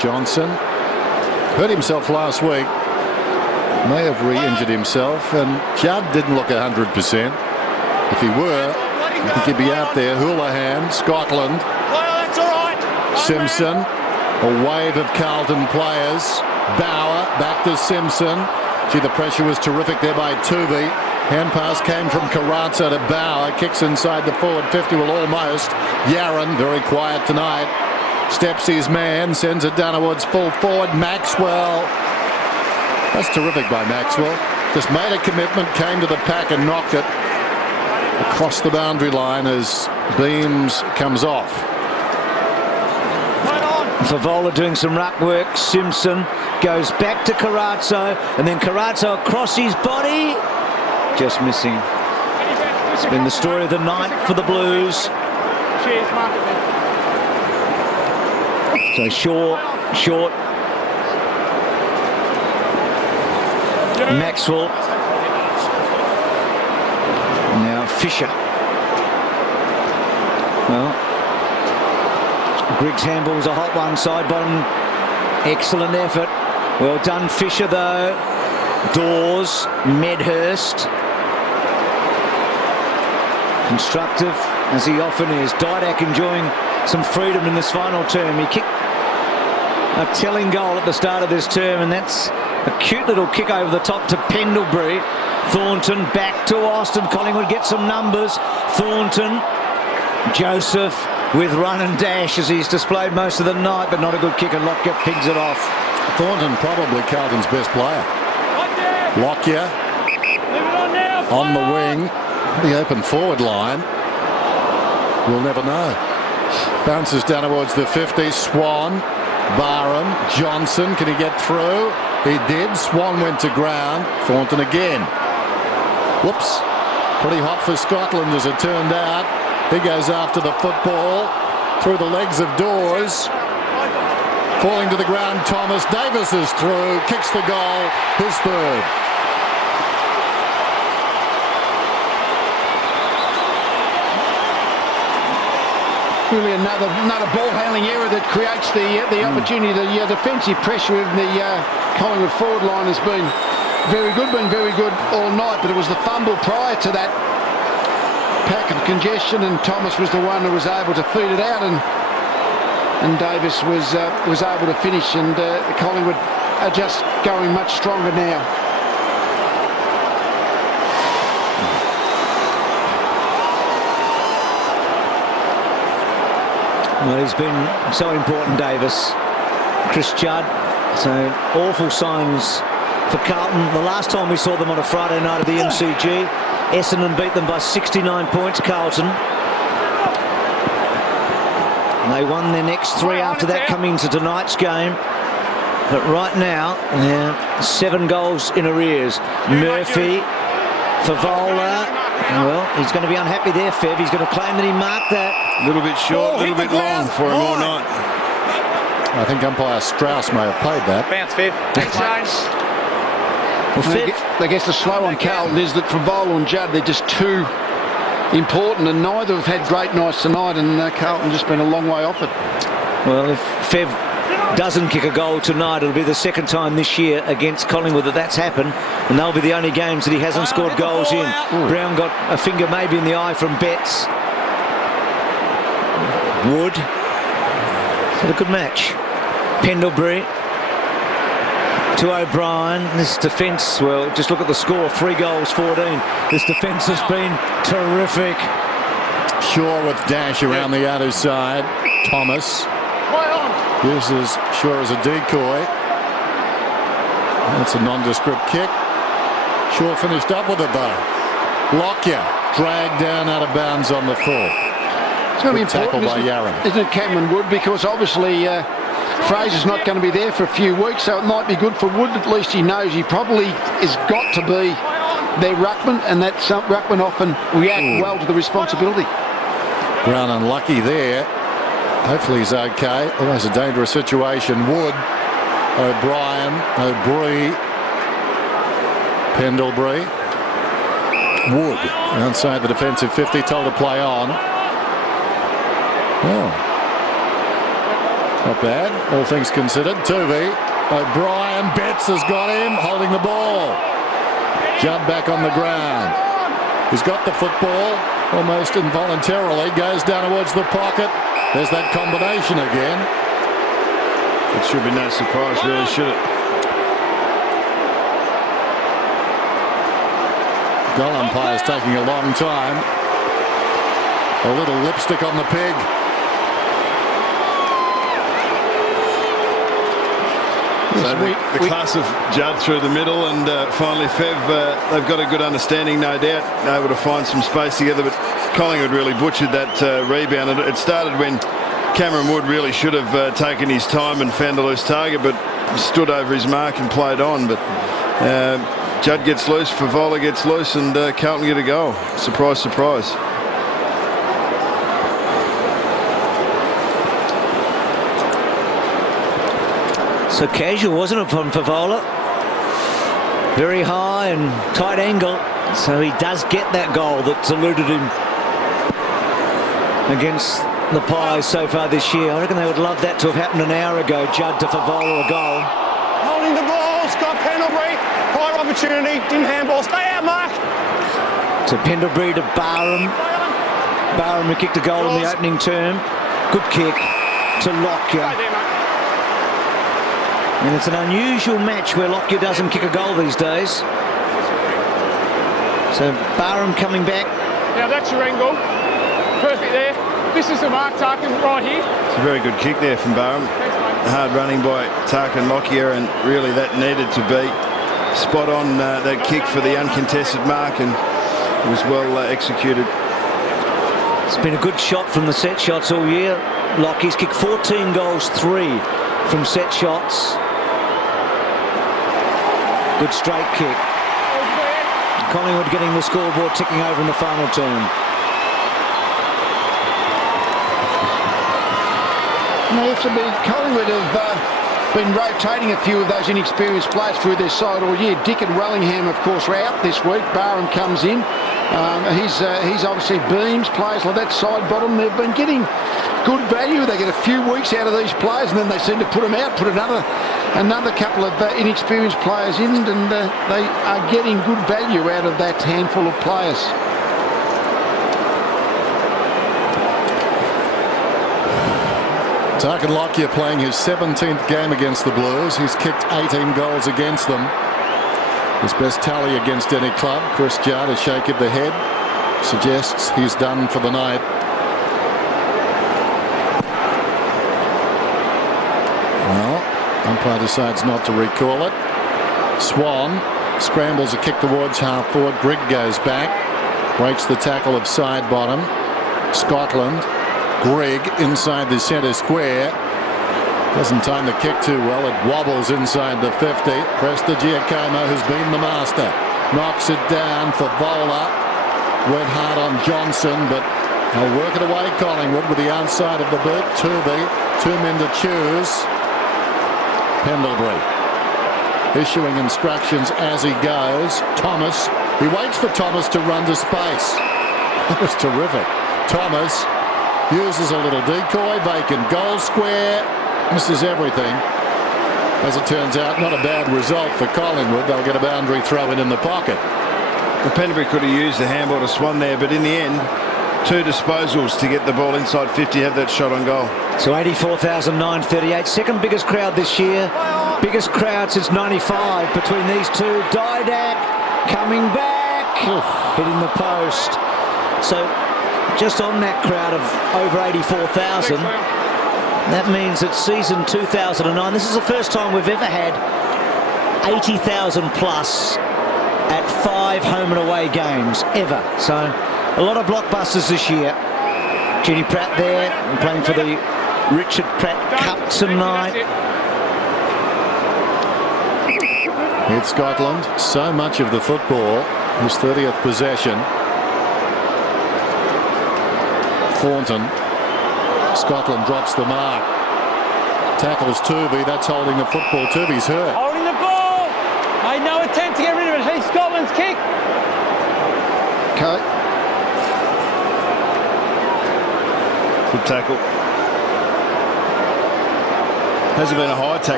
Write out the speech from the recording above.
Johnson hurt himself last week. May have re-injured himself, and Judd didn't look 100%. If he were, I think he'd be out there. Houlihan, Scotland, Simpson, a wave of Carlton players. Bauer back to Simpson. Gee, the pressure was terrific there by Tuvey. Hand pass came from Karatza to Bauer. Kicks inside the forward 50, well, almost. Yaron, very quiet tonight. Steps his man, sends it down towards full forward. Maxwell. That's terrific by Maxwell. Just made a commitment, came to the pack and knocked it across the boundary line as Beams comes off. Favola doing some ruck work. Simpson goes back to Karatza, and then Karatza across his body. Just missing. It's been the story of the night for the Blues. So short. Maxwell. Now Fisher. Well, Griggs' handball was a hot one, side bottom. Excellent effort. Well done, Fisher, though. Dawes, Medhurst. Constructive, as he often is. Didak enjoying some freedom in this final term. He kicked a telling goal at the start of this term, and that's a cute little kick over the top to Pendlebury. Thornton back to Austin. Collingwood get some numbers. Thornton, Joseph with run and dash as he's displayed most of the night, but not a good kick, and Lockyer pigs it off. Thornton probably Carlton's best player. Lockyer on the wing, the open forward line. We'll never know. Bounces down towards the 50. Swan, Barham, Johnson. Can he get through? He did. Swan went to ground. Thornton again. Whoops. Pretty hot for Scotland as it turned out. He goes after the football through the legs of Dawes. Falling to the ground, Thomas. Davis is through. Kicks the goal. His third. Really another ball handling error that creates the opportunity. The defensive pressure in the Collingwood forward line has been very good all night, but it was the fumble prior to that pack of congestion, and Thomas was the one who was able to feed it out, and Davis was able to finish, and Collingwood are just going much stronger now. Well, he's been so important, Davis. Chris Judd, so awful signs for Carlton. The last time we saw them on a Friday night at the MCG, Essendon beat them by 69 points, Carlton. And they won their next three after that, coming into tonight's game. But right now, they're 7 goals in arrears. Murphy, Favola. Well, he's going to be unhappy there, Fev. He's going to claim that he marked that. A little bit short, a little bit long for him all night. I think umpire Strauss may have played that. Bounce, Fev. Thanks, James. Well, I guess the slow on Carlton is that Favola and Judd, they're just too important, and neither have had great nights tonight, and Carlton just been a long way off it. Well, if Fev doesn't kick a goal tonight, it'll be the second time this year against Collingwood that's happened, and they'll be the only games that he hasn't scored goals in. Brown got a finger maybe in the eye from Betts. Wood had a good match. Pendlebury to O'Brien. This defence, well, just look at the score, 3 goals, 14. This defence has been terrific. Shaw with dash around the outer side. Thomas uses Shaw as a decoy. That's a nondescript kick. Shaw finished up with it though. Lockyer dragged down out of bounds on the full. It's going to be important, by Yaron. Isn't it, Cameron Wood? Because obviously Fraser's not going to be there for a few weeks, so it might be good for Wood. At least he knows he probably has got to be their ruckman, and that ruckman often react well to the responsibility. Brown unlucky there. Hopefully he's okay. Always a dangerous situation. Wood, O'Brien, O'Brien, Pendlebury, Wood outside the defensive 50, told to play on. Oh. Not bad, all things considered. Tuvey, O'Brien, Betts has got him, holding the ball. Judd back on the ground. He's got the football, almost involuntarily, goes down towards the pocket. There's that combination again. It should be no surprise, really, should it? Goal umpire's taking a long time. A little lipstick on the pig. So the class of Judd through the middle, and finally Fev, they've got a good understanding, no doubt, able to find some space together, but Collingwood really butchered that rebound. It started when Cameron Wood really should have taken his time and found a loose target, but stood over his mark and played on. But Judd gets loose, Favola gets loose, and Carlton get a goal. Surprise, surprise. So casual, wasn't it, from Favola? Very high and tight angle. So he does get that goal that's eluded him against the Pies so far this year. I reckon they would love that to have happened an hour ago. Judd to Favola, a goal. Holding the ball, Scott Pendlebury. Prime opportunity, didn't handball. Stay out, Mark. To Pendlebury to Barham. Barham who kicked a goal in the opening term. Good kick to Lockyer. And it's an unusual match where Lockyer doesn't kick a goal these days. So Barham coming back. Now that's your angle. Perfect there. This is the mark, Tarkin, right here. It's a very good kick there from Barham. Hard running by Tarkin Lockyer, and really that needed to be spot on, that kick for the uncontested mark, and it was well executed. It's been a good shot from the set shots all year. Lockyer's kicked 14 goals, 3 from set shots. Good straight kick. Collingwood getting the scoreboard ticking over in the final term. Collingwood have been rotating a few of those inexperienced players through their side all year. Dick and Wellingham, of course, were out this week. Barham comes in. He's obviously Beams, players like that, side bottom. They've been getting good value. They get a few weeks out of these players, and then they seem to put them out, put another couple of inexperienced players in, and they are getting good value out of that handful of players. Tarkin Lockyer playing his 17th game against the Blues. He's kicked 18 goals against them. His best tally against any club. Chris Judd, a shake of the head, suggests he's done for the night. Well, umpire decides not to recall it. Swan scrambles a kick towards half forward. Grigg goes back, breaks the tackle of side bottom. Scotland. Grigg inside the centre square. Doesn't time the kick too well. It wobbles inside the 50. Prestigiacomo, who's been the master, knocks it down. Favola went hard on Johnson, but they'll work it away, Collingwood, with the outside of the boot. Tuvey, 2 men to choose. Pendlebury issuing instructions as he goes. Thomas, he waits for Thomas to run to space. That was terrific. Thomas uses a little decoy, vacant goal square, misses everything. As it turns out, not a bad result for Collingwood. They'll get a boundary throw in the pocket. Well, Pendlebury could have used the handball to Swan there, but in the end, 2 disposals to get the ball inside 50, have that shot on goal. So 84,938, second biggest crowd this year, biggest crowd since '95 between these two. Didak coming back, hitting the post. So just on that crowd of over 84,000, that means that season 2009, this is the first time we've ever had 80,000 plus at 5 home and away games ever. So a lot of blockbusters this year. Jenny Pratt there, playing for the Richard Pratt Cup tonight. It's Scotland. So much of the football, his 30th possession. Thornton. Scotland drops the mark. Tackles Tuvey. That's holding the football. Tuvey's hurt. Holding the ball. Made no attempt to get rid of it. He's Scotland's kick. Okay. Good tackle. Hasn't been a high tackle.